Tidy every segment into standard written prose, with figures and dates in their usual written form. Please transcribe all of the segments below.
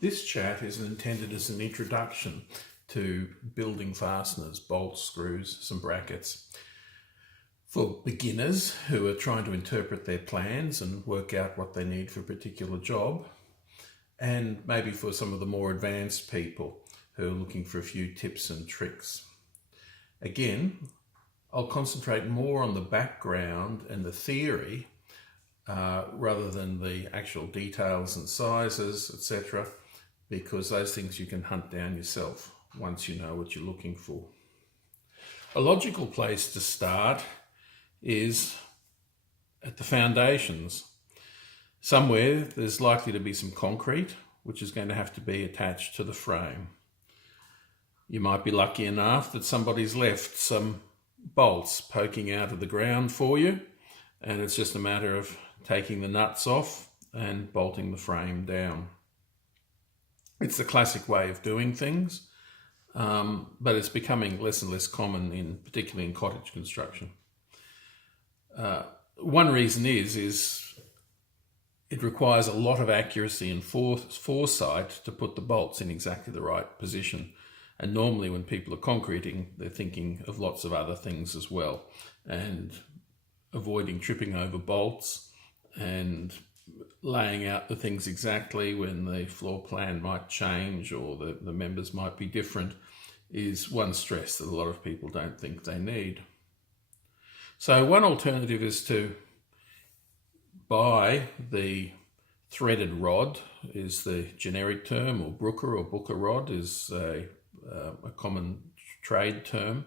This chat is intended as an introduction to building fasteners, bolts, screws, some brackets, for beginners who are trying to interpret their plans and work out what they need for a particular job, and maybe for some of the more advanced people who are looking for a few tips and tricks. Again, I'll concentrate more on the background and the theory rather than the actual details and sizes, etc., because those things you can hunt down yourself once you know what you're looking for. A logical place to start is at the foundations. Somewhere there's likely to be some concrete, which is going to have to be attached to the frame. You might be lucky enough that somebody's left some bolts poking out of the ground for you, and it's just a matter of taking the nuts off and bolting the frame down. It's the classic way of doing things, but it's becoming less and less common, particularly in cottage construction. One reason is it requires a lot of accuracy and foresight to put the bolts in exactly the right position. And normally when people are concreting, they're thinking of lots of other things as well, and avoiding tripping over bolts and laying out the things exactly when the floor plan might change or the members might be different is one stress that a lot of people don't think they need. So one alternative is to buy the threaded rod, is the generic term, or Booker rod is a common trade term,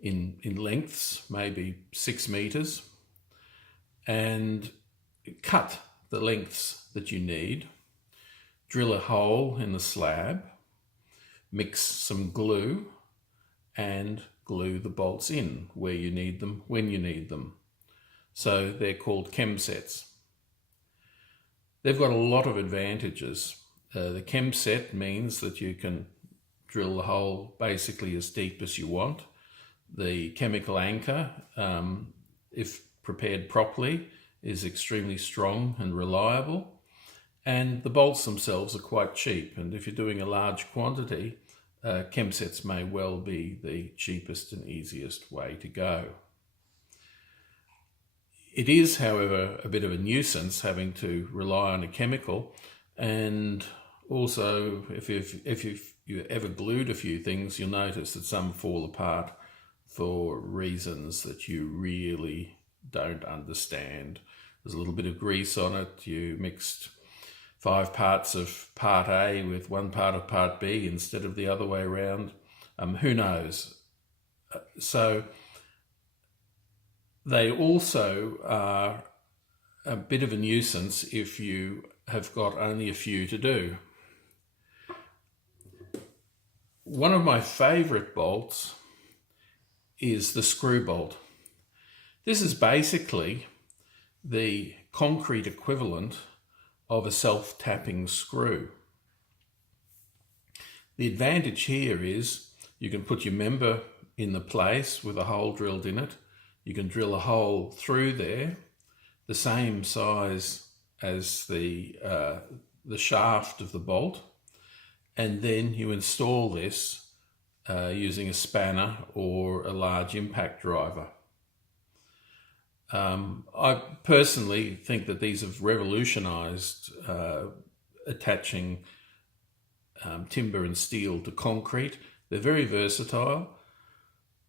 in lengths, maybe 6 meters, and cut the lengths that you need, drill a hole in the slab, mix some glue, and glue the bolts in where you need them, when you need them. So they're called chem sets. They've got a lot of advantages. The chem set means that you can drill the hole basically as deep as you want. The chemical anchor, if prepared properly, is extremely strong and reliable. And the bolts themselves are quite cheap. And if you're doing a large quantity, chem sets may well be the cheapest and easiest way to go. It is, however, a bit of a nuisance having to rely on a chemical, and also if you ever glued a few things, you'll notice that some fall apart for reasons that you really don't understand. There's a little bit of grease on it. You mixed 5 parts of part A with 1 part of part B instead of the other way around. Who knows? So they also are a bit of a nuisance if you have got only a few to do. One of my favourite bolts is the screw bolt. This is basically the concrete equivalent of a self-tapping screw. The advantage here is you can put your member in the place with a hole drilled in it. You can drill a hole through there, the same size as the shaft of the bolt, and then you install this using a spanner or a large impact driver. I personally think that these have revolutionised attaching timber and steel to concrete. They're very versatile.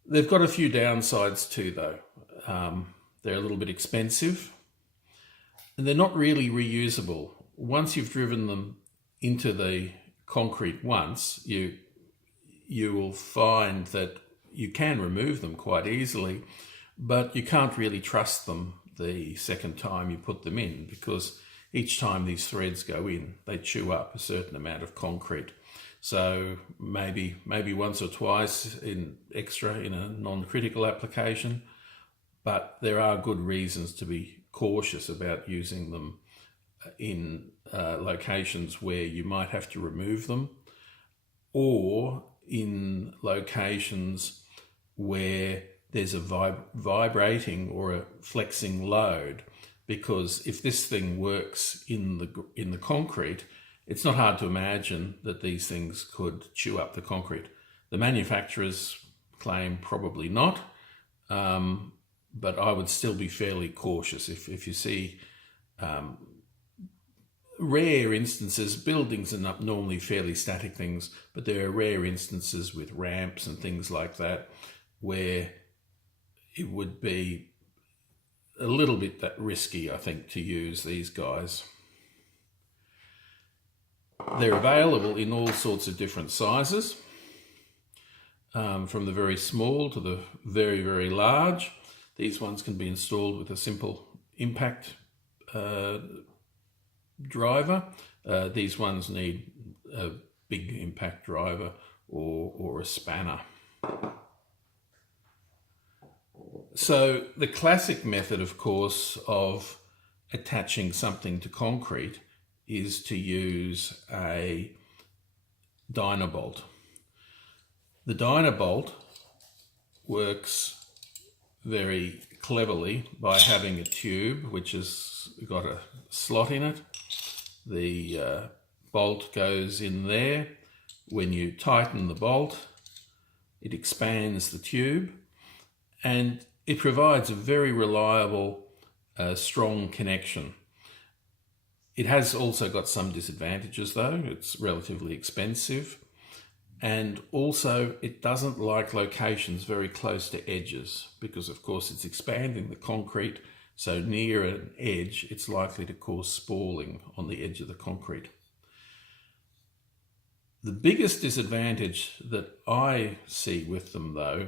They've got a few downsides too, though. They're a little bit expensive, and they're not really reusable. Once you've driven them into the concrete once, you will find that you can remove them quite easily, but you can't really trust them the second time you put them in, because each time these threads go in, they chew up a certain amount of concrete. So maybe once or twice in a non-critical application, but there are good reasons to be cautious about using them in locations where you might have to remove them, or in locations where there's a vibrating or a flexing load, because if this thing works in the concrete it's not hard to imagine that these things could chew up the concrete. The manufacturers claim probably not, but I would still be fairly cautious. If you see rare instances, buildings are not normally fairly static things, but there are rare instances with ramps and things like that where it would be a little bit that risky, I think, to use these guys. They're available in all sorts of different sizes, from the very small to the very, very large. These ones can be installed with a simple impact driver. These ones need a big impact driver or a spanner. So the classic method, of course, of attaching something to concrete is to use a dynabolt. The dynabolt works very cleverly by having a tube which has got a slot in it. The bolt goes in there. When you tighten the bolt, it expands the tube, and it provides a very reliable, strong connection. It has also got some disadvantages though. It's relatively expensive, and also it doesn't like locations very close to edges because of course it's expanding the concrete, so near an edge it's likely to cause spalling on the edge of the concrete. The biggest disadvantage that I see with them though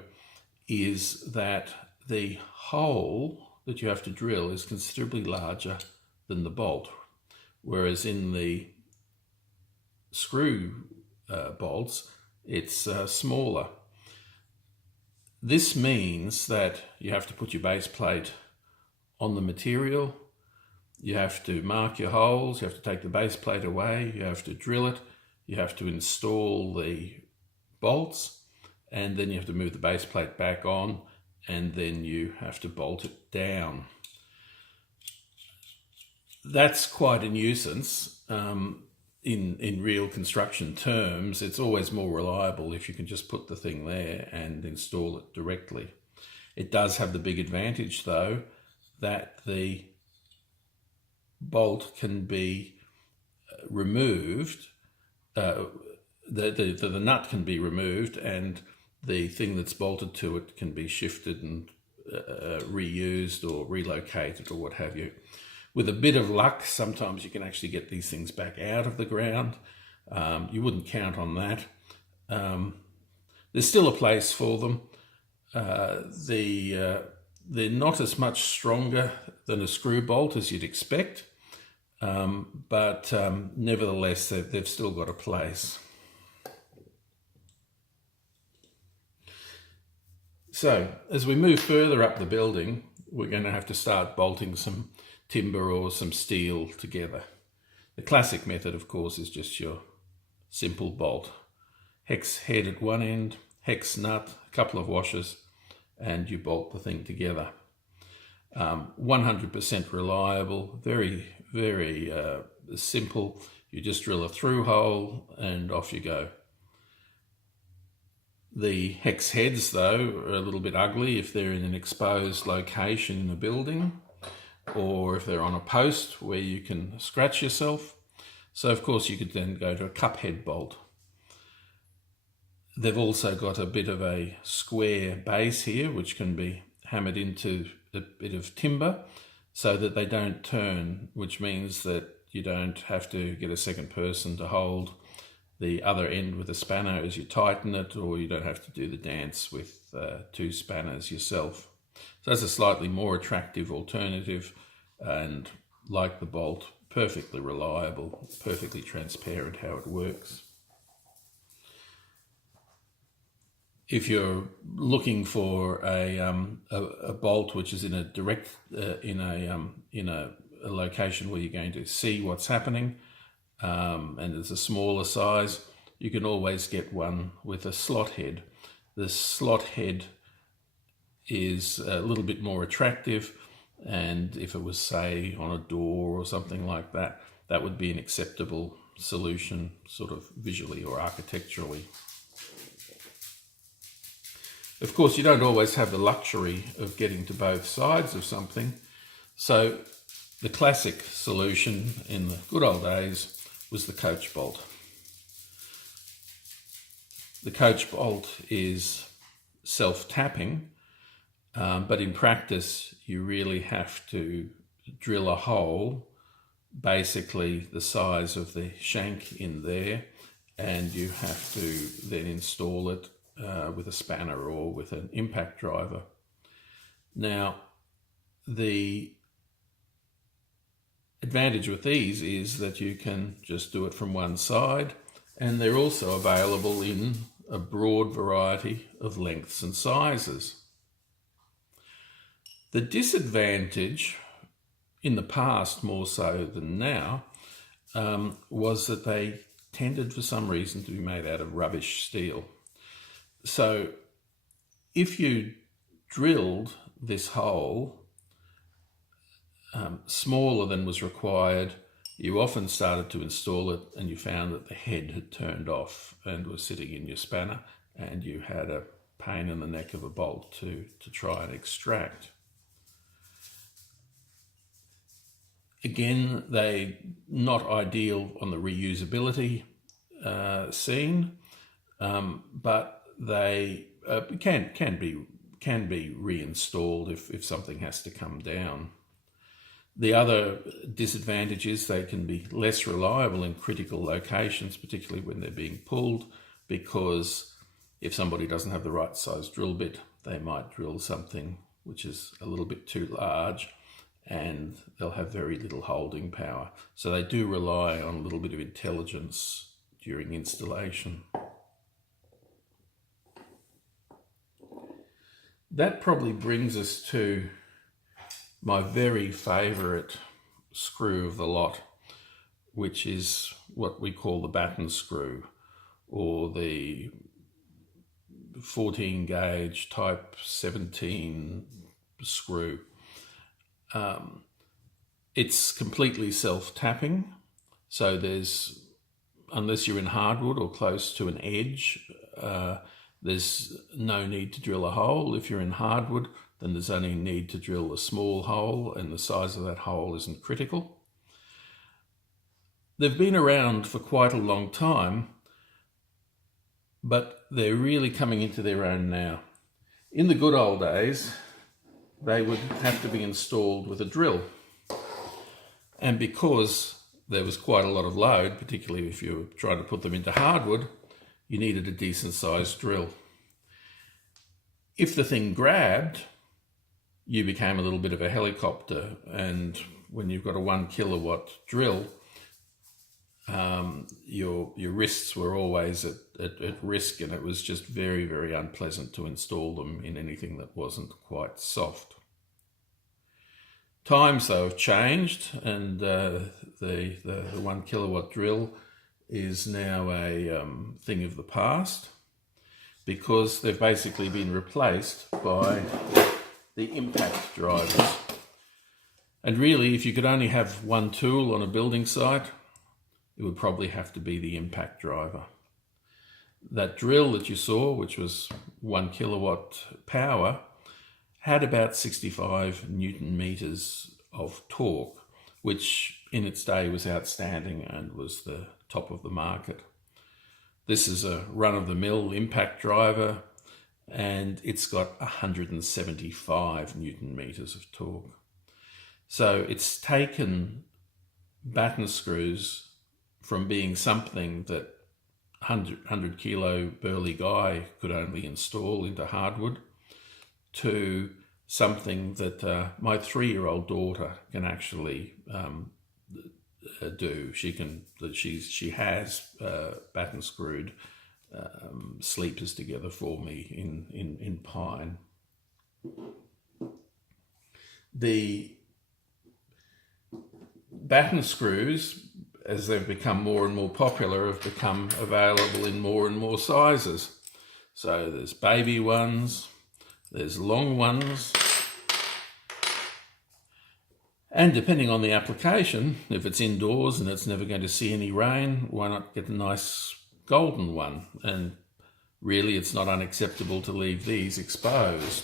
is that the hole that you have to drill is considerably larger than the bolt, whereas in the screw bolts it's smaller. This means that you have to put your base plate on the material, you have to mark your holes, you have to take the base plate away, you have to drill it, you have to install the bolts, and then you have to move the base plate back on, and then you have to bolt it down. That's quite a nuisance. In real construction terms, it's always more reliable if you can just put the thing there and install it directly. It does have the big advantage though that the bolt can be removed, the nut can be removed, and the thing that's bolted to it can be shifted and reused or relocated or what have you. With a bit of luck, sometimes you can actually get these things back out of the ground. You wouldn't count on that. There's still a place for them. They're not as much stronger than a screw bolt as you'd expect, but nevertheless, they've still got a place. So as we move further up the building, we're going to have to start bolting some timber or some steel together. The classic method, of course, is just your simple bolt. Hex head at one end, hex nut, a couple of washers, and you bolt the thing together. 100% reliable, very, very simple. You just drill a through hole and off you go. The hex heads, though, are a little bit ugly if they're in an exposed location in a building, or if they're on a post where you can scratch yourself. So of course you could then go to a cup head bolt. They've also got a bit of a square base here which can be hammered into a bit of timber so that they don't turn, which means that you don't have to get a second person to hold the other end with a spanner as you tighten it, or you don't have to do the dance with two spanners yourself. So that's a slightly more attractive alternative, and like the bolt, perfectly reliable, perfectly transparent how it works. If you're looking for a bolt which is in a direct in a location where you're going to see what's happening, and it's a smaller size, you can always get one with a slot head. The slot head is a little bit more attractive, and if it was, say, on a door or something like that, that would be an acceptable solution sort of visually or architecturally. Of course, you don't always have the luxury of getting to both sides of something. So the classic solution in the good old days was the coach bolt. The coach bolt is self-tapping, but in practice you really have to drill a hole basically the size of the shank in there, and you have to then install it with a spanner or with an impact driver. Now, the advantage with these is that you can just do it from one side, and they're also available in a broad variety of lengths and sizes. The disadvantage, in the past more so than now, was that they tended for some reason to be made out of rubbish steel. So if you drilled this hole smaller than was required, you often started to install it and you found that the head had turned off and was sitting in your spanner, and you had a pain in the neck of a bolt to try and extract. Again, they're not ideal on the reusability scene, but they can be reinstalled if something has to come down. The other disadvantage is they can be less reliable in critical locations, particularly when they're being pulled, because if somebody doesn't have the right size drill bit, they might drill something which is a little bit too large, and they'll have very little holding power. So they do rely on a little bit of intelligence during installation. That probably brings us to my very favourite screw of the lot, which is what we call the batten screw, or the 14 gauge type 17 screw. It's completely self-tapping, so unless you're in hardwood or close to an edge, there's no need to drill a hole. If you're in hardwood, then there's only need to drill a small hole, and the size of that hole isn't critical. They've been around for quite a long time, but they're really coming into their own now. In the good old days, they would have to be installed with a drill. And because there was quite a lot of load, particularly if you were trying to put them into hardwood, you needed a decent sized drill. If the thing grabbed, you became a little bit of a helicopter, and when you've got a 1 kilowatt drill, your wrists were always at risk, and it was just very, very unpleasant to install them in anything that wasn't quite soft. Times, though, have changed, and the 1 kilowatt drill is now a thing of the past, because they've basically been replaced by the impact drivers. And really, if you could only have one tool on a building site, it would probably have to be the impact driver. That drill that you saw, which was 1 kilowatt power, had about 65 Newton meters of torque, which in its day was outstanding and was the top of the market. This is a run-of-the-mill impact driver, and it's got 175 Newton meters of torque. So it's taken batten screws from being something that 100 kilo burly guy could only install into hardwood to something that my 3-year-old daughter can actually do. She has batten screwed sleepers together for me in pine. The batten screws, as they've become more and more popular, have become available in more and more sizes. So there's baby ones, there's long ones, And depending on the application, if it's indoors and it's never going to see any rain, why not get a nice golden one? And really, it's not unacceptable to leave these exposed.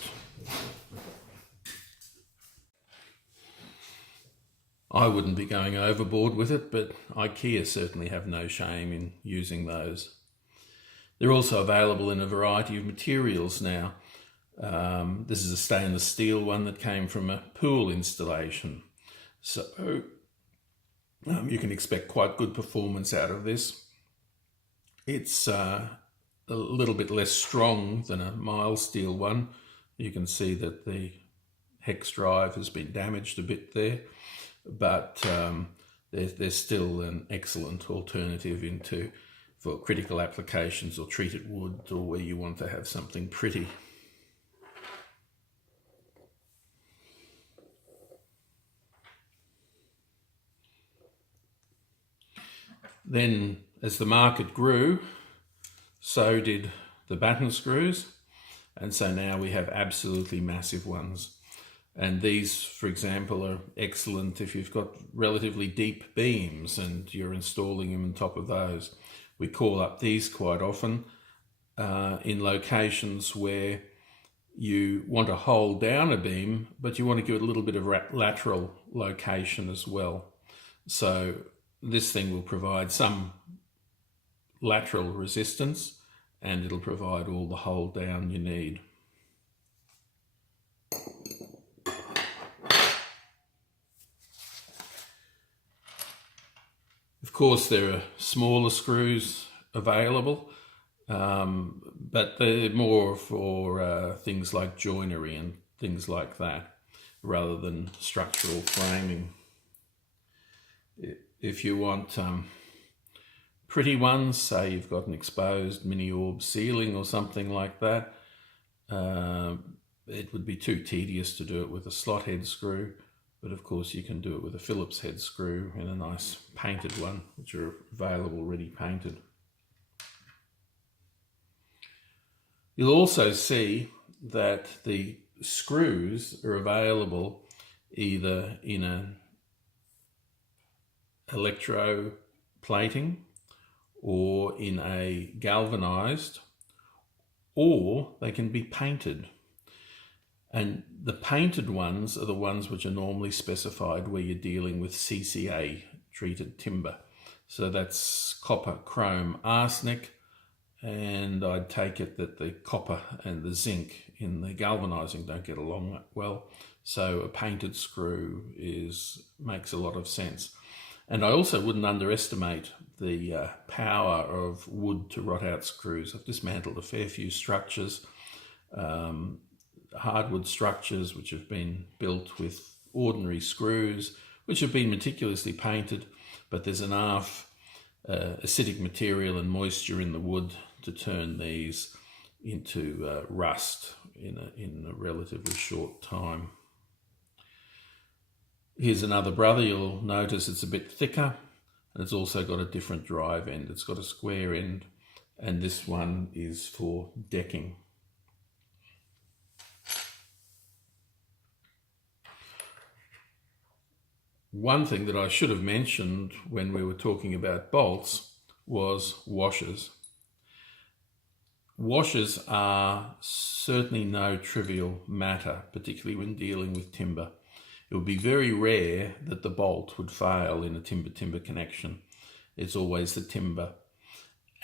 I wouldn't be going overboard with it, but IKEA certainly have no shame in using those. They're also available in a variety of materials now. This is a stainless steel one that came from a pool installation. So you can expect quite good performance out of this. It's a little bit less strong than a mild steel one. You can see that the hex drive has been damaged a bit there, but there's still an excellent alternative for critical applications or treated wood, or where you want to have something pretty. Then, as the market grew, so did the batten screws, and so now we have absolutely massive ones. And these, for example, are excellent if you've got relatively deep beams and you're installing them on top of those. We call up these quite often in locations where you want to hold down a beam, but you want to give it a little bit of lateral location as well. So this thing will provide some lateral resistance, and it'll provide all the hold down you need. Of course, there are smaller screws available, but they're more for things like joinery and things like that, rather than structural framing. If you want pretty ones, say you've got an exposed mini orb ceiling or something like that, it would be too tedious to do it with a slot head screw, but of course you can do it with a Phillips head screw in a nice painted one, which are available ready painted. You'll also see that the screws are available either in an electroplating or in a galvanized, or they can be painted. And the painted ones are the ones which are normally specified where you're dealing with CCA treated timber. So that's copper, chrome, arsenic, and I'd take it that the copper and the zinc in the galvanizing don't get along well. So a painted screw makes a lot of sense. And I also wouldn't underestimate the power of wood to rot out screws. I've dismantled a fair few structures, hardwood structures which have been built with ordinary screws, which have been meticulously painted, but there's enough acidic material and moisture in the wood to turn these into rust in a relatively short time. Here's another brother. You'll notice it's a bit thicker, and it's also got a different drive end. It's got a square end, and this one is for decking. One thing that I should have mentioned when we were talking about bolts was washers. Washers are certainly no trivial matter, particularly when dealing with timber. It would be very rare that the bolt would fail in a timber-timber connection. It's always the timber.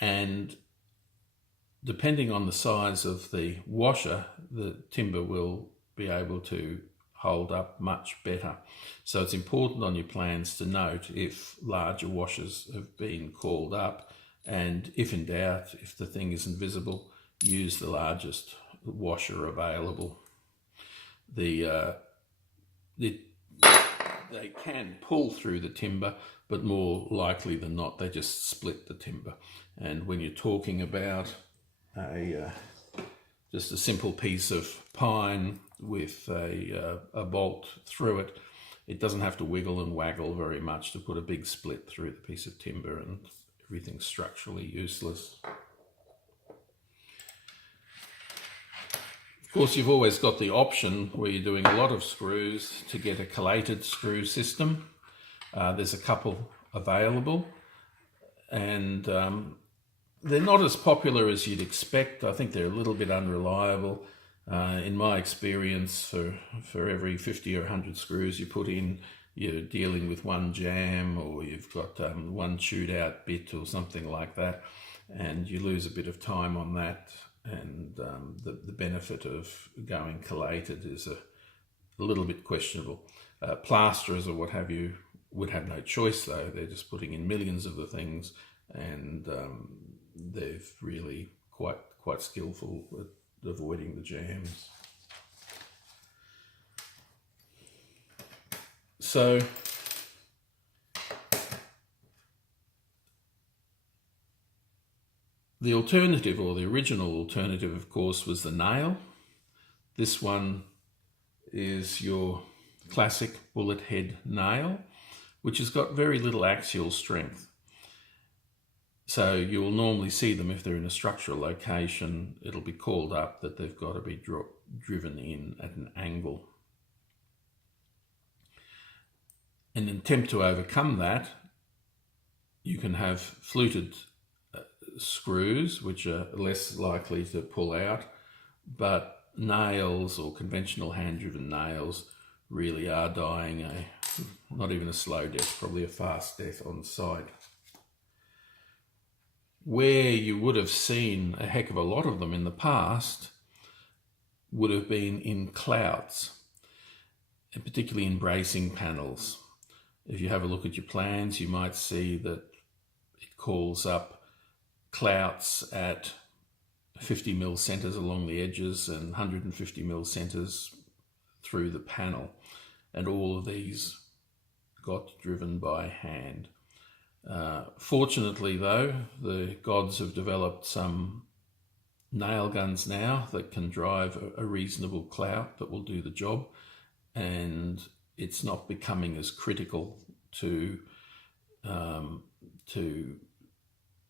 And depending on the size of the washer, the timber will be able to hold up much better. So it's important on your plans to note if larger washers have been called up, and if in doubt, if the thing isn't visible, use the largest washer available. They can pull through the timber, but more likely than not, they just split the timber. And when you're talking about just a simple piece of pine with a bolt through it, it doesn't have to wiggle and waggle very much to put a big split through the piece of timber, and everything's structurally useless. Of course, you've always got the option where you're doing a lot of screws to get a collated screw system. There's a couple available, and they're not as popular as you'd expect. I think they're a little bit unreliable. In my experience, for every 50 or 100 screws you put in, you're dealing with one jam, or you've got one chewed out bit or something like that, and you lose a bit of time on that. And the benefit of going collated is a little bit questionable. Plasterers or what have you would have no choice though. They're just putting in millions of the things, and they're really quite skillful at avoiding the jams. So the alternative, or the original alternative, of course, was the nail. This one is your classic bullet head nail, which has got very little axial strength. So you'll normally see them if they're in a structural location. It'll be called up that they've got to be driven in at an angle. In an attempt to overcome that, you can have fluted screws, which are less likely to pull out, but nails, or conventional hand-driven nails, really are dying not even a slow death, probably a fast death on site. Where you would have seen a heck of a lot of them in the past would have been in clouts, and particularly in bracing panels. If you have a look at your plans, you might see that it calls up clouts at 50 mil centres along the edges and 150 mil centres through the panel, and all of these got driven by hand. Fortunately though, the gods have developed some nail guns now that can drive a reasonable clout that will do the job, and it's not becoming as critical to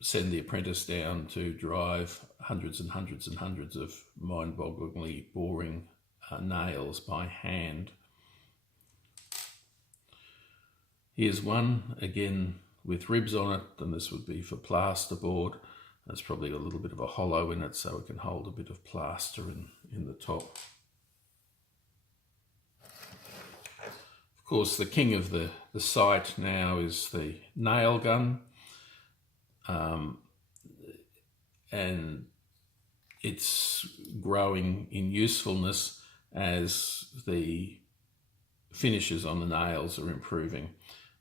send the apprentice down to drive hundreds and hundreds and hundreds of mind-bogglingly boring nails by hand. Here's one, again with ribs on it, and this would be for plasterboard. There's probably a little bit of a hollow in it so it can hold a bit of plaster in the top. Of course, the king of the site now is the nail gun. And it's growing in usefulness as the finishes on the nails are improving.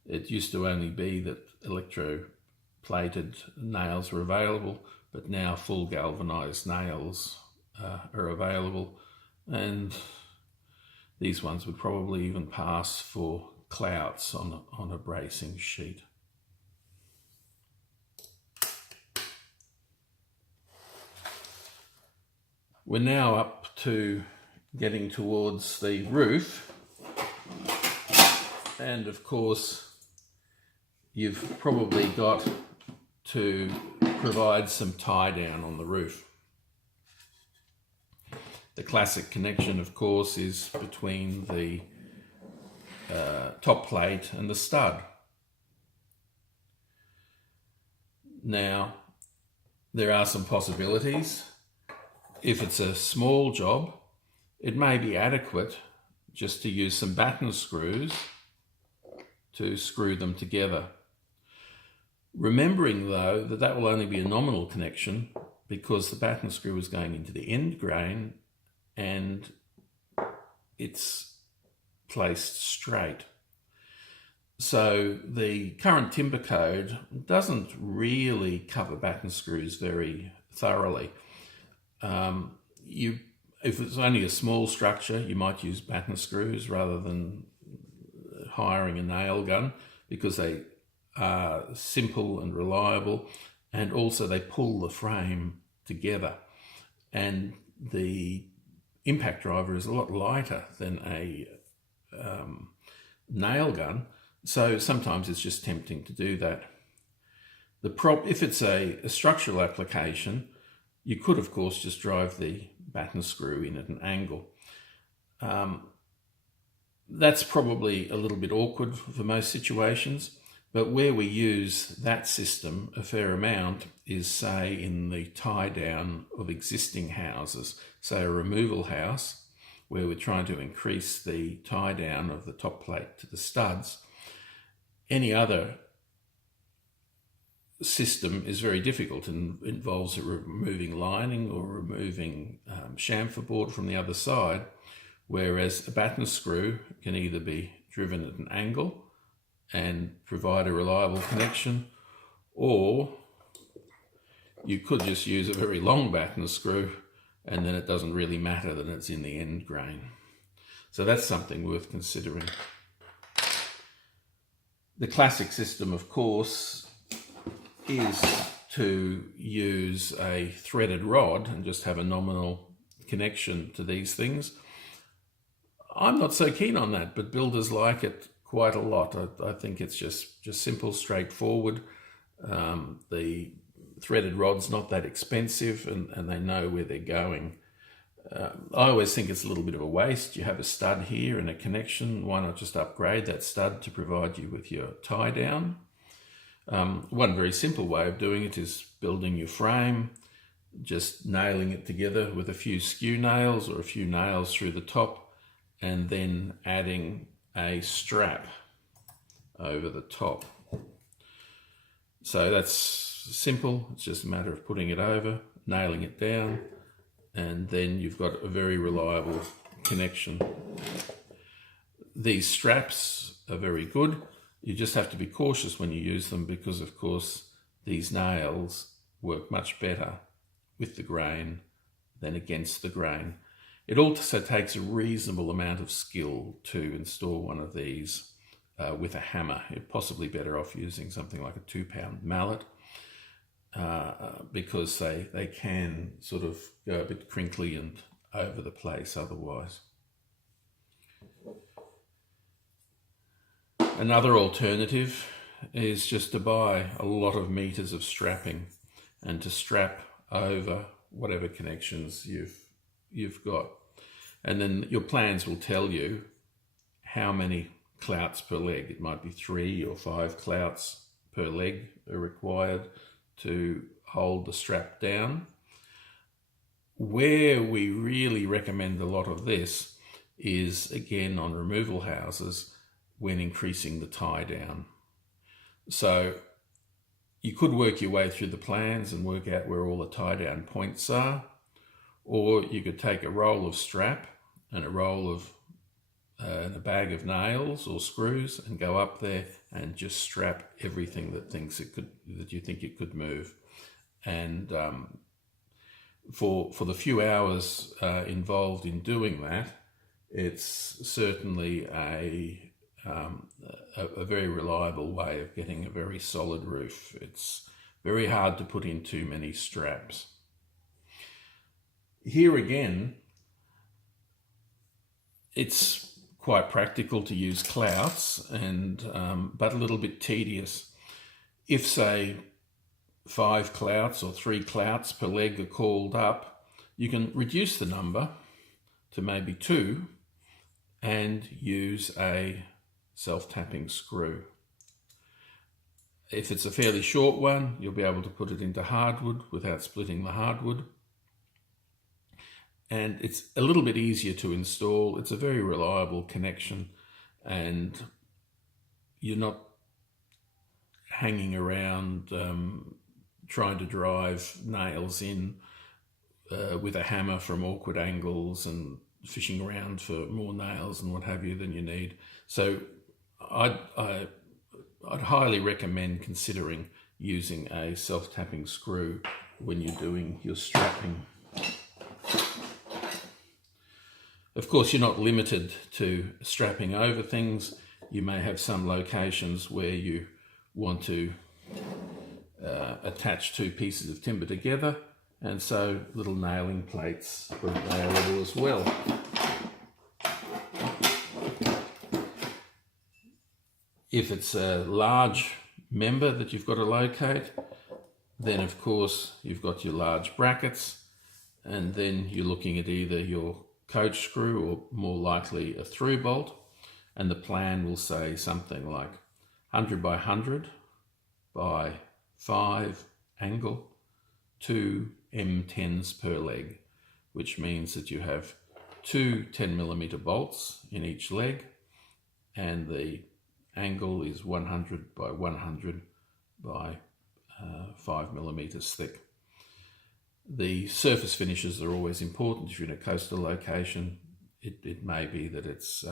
It used to only be that electroplated nails were available, but now full galvanized nails are available, and these ones would probably even pass for clouts on a bracing sheet. We're now up to getting towards the roof, and of course you've probably got to provide some tie down on the roof. The classic connection, of course, is between the top plate and the stud. Now, there are some possibilities. If it's a small job, it may be adequate just to use some batten screws to screw them together. Remembering though that will only be a nominal connection, because the batten screw is going into the end grain and it's placed straight. So the current timber code doesn't really cover batten screws very thoroughly. If it's only a small structure, you might use batten screws rather than hiring a nail gun, because they are simple and reliable, and also they pull the frame together, and the impact driver is a lot lighter than a nail gun, so sometimes it's just tempting to do that. If it's a structural application, you could of course just drive the batten screw in at an angle. That's probably a little bit awkward for most situations, but where we use that system a fair amount is, say, in the tie down of existing houses. Say a removal house where we're trying to increase the tie down of the top plate to the studs. Any other system is very difficult and involves removing lining or removing chamfer board from the other side, whereas a batten screw can either be driven at an angle and provide a reliable connection, or you could just use a very long batten screw and then it doesn't really matter that it's in the end grain. So that's something worth considering. The classic system, of course, is to use a threaded rod and just have a nominal connection to these things. I'm not so keen on that, but builders like it quite a lot. I think it's just simple, straightforward. The threaded rod's not that expensive and they know where they're going. I always think it's a little bit of a waste. You have a stud here and a connection. Why not just upgrade that stud to provide you with your tie down? One very simple way of doing it is building your frame, just nailing it together with a few skew nails or a few nails through the top, and then adding a strap over the top. So that's simple. It's just a matter of putting it over, nailing it down, and then you've got a very reliable connection. These straps are very good. You just have to be cautious when you use them because, of course, these nails work much better with the grain than against the grain. It also takes a reasonable amount of skill to install one of these with a hammer. You're possibly better off using something like a 2-pound mallet because they can sort of go a bit crinkly and over the place otherwise. Another alternative is just to buy a lot of meters of strapping and to strap over whatever connections you've got. And then your plans will tell you how many clouts per leg. It might be 3 or 5 clouts per leg are required to hold the strap down. Where we really recommend a lot of this is, again, on removal houses when increasing the tie down. So you could work your way through the plans and work out where all the tie down points are, or you could take a roll of strap and a roll of and a bag of nails or screws and go up there and just strap everything that you think it could move. And for the few hours involved in doing that, it's certainly a very reliable way of getting a very solid roof. It's very hard to put in too many straps. Here again, it's quite practical to use clouts, but a little bit tedious. If, say, 5 clouts or 3 clouts per leg are called up, you can reduce the number to maybe 2 and use a self-tapping screw. If it's a fairly short one, you'll be able to put it into hardwood without splitting the hardwood. And it's a little bit easier to install. It's a very reliable connection and you're not hanging around trying to drive nails in with a hammer from awkward angles and fishing around for more nails and what have you than you need. So I'd highly recommend considering using a self-tapping screw when you're doing your strapping. Of course, you're not limited to strapping over things. You may have some locations where you want to attach 2 pieces of timber together, and so little nailing plates are available as well. If it's a large member that you've got to locate, then of course you've got your large brackets, and then you're looking at either your coach screw or more likely a through bolt, and the plan will say something like 100 by 100 by 5 angle, 2 M10s per leg, which means that you have two 10mm bolts in each leg, and the angle is 100 by 100 by 5mm thick. The surface finishes are always important. If you're in a coastal location, it may be that it's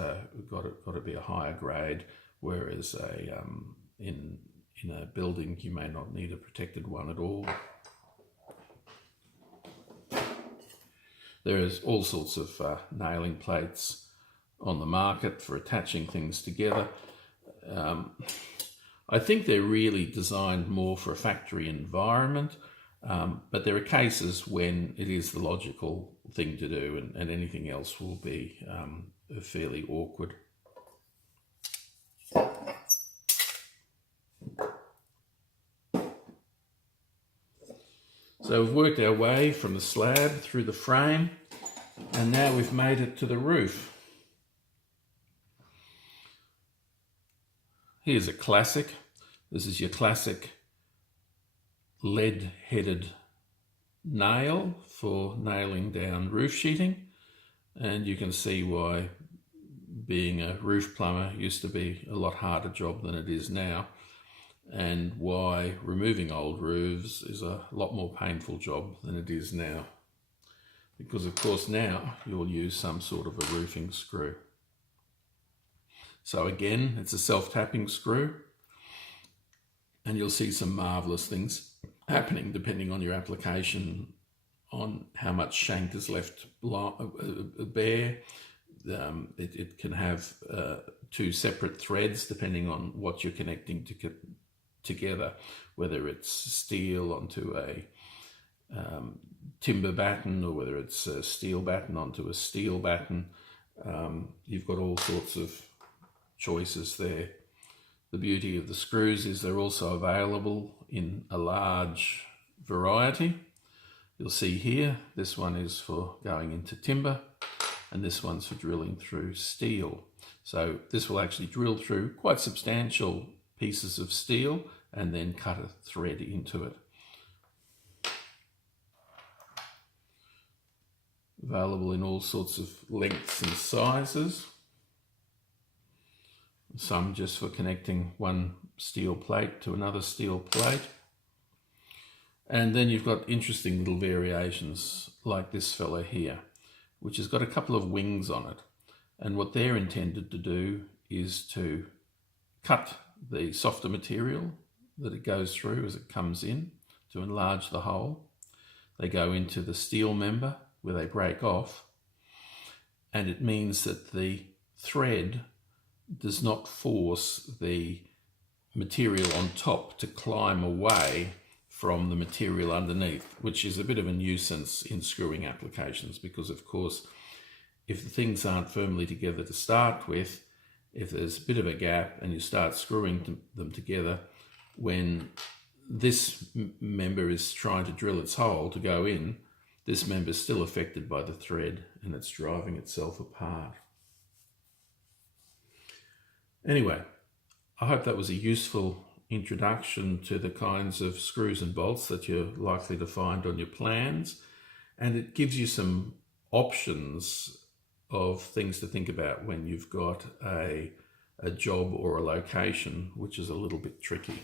got to be a higher grade, whereas in a building you may not need a protected one at all. There is all sorts of nailing plates on the market for attaching things together. I think they're really designed more for a factory environment, but there are cases when it is the logical thing to do, and anything else will be fairly awkward. So we've worked our way from the slab through the frame, and now we've made it to the roof. Here's a classic. This is your classic lead-headed nail for nailing down roof sheeting, and you can see why being a roof plumber used to be a lot harder job than it is now, and why removing old roofs is a lot more painful job than it is now, because of course now you'll use some sort of a roofing screw. So again, it's a self-tapping screw, and you'll see some marvellous things happening depending on your application, on how much shank is left bare. It can have two separate threads depending on what you're connecting together, whether it's steel onto a timber batten or whether it's a steel batten onto a steel batten. You've got all sorts of choices there. The beauty of the screws is they're also available in a large variety. You'll see here, this one is for going into timber, and this one's for drilling through steel. So this will actually drill through quite substantial pieces of steel and then cut a thread into it. Available in all sorts of lengths and sizes. Some just for connecting one steel plate to another steel plate. And then you've got interesting little variations like this fella here, which has got a couple of wings on it. And what they're intended to do is to cut the softer material that it goes through as it comes in to enlarge the hole. They go into the steel member where they break off, and it means that the thread does not force the material on top to climb away from the material underneath, which is a bit of a nuisance in screwing applications, because of course if the things aren't firmly together to start with, if there's a bit of a gap and you start screwing them together, when this member is trying to drill its hole to go in, this member is still affected by the thread and it's driving itself apart. Anyway, I hope that was a useful introduction to the kinds of screws and bolts that you're likely to find on your plans, and it gives you some options of things to think about when you've got a job or a location which is a little bit tricky.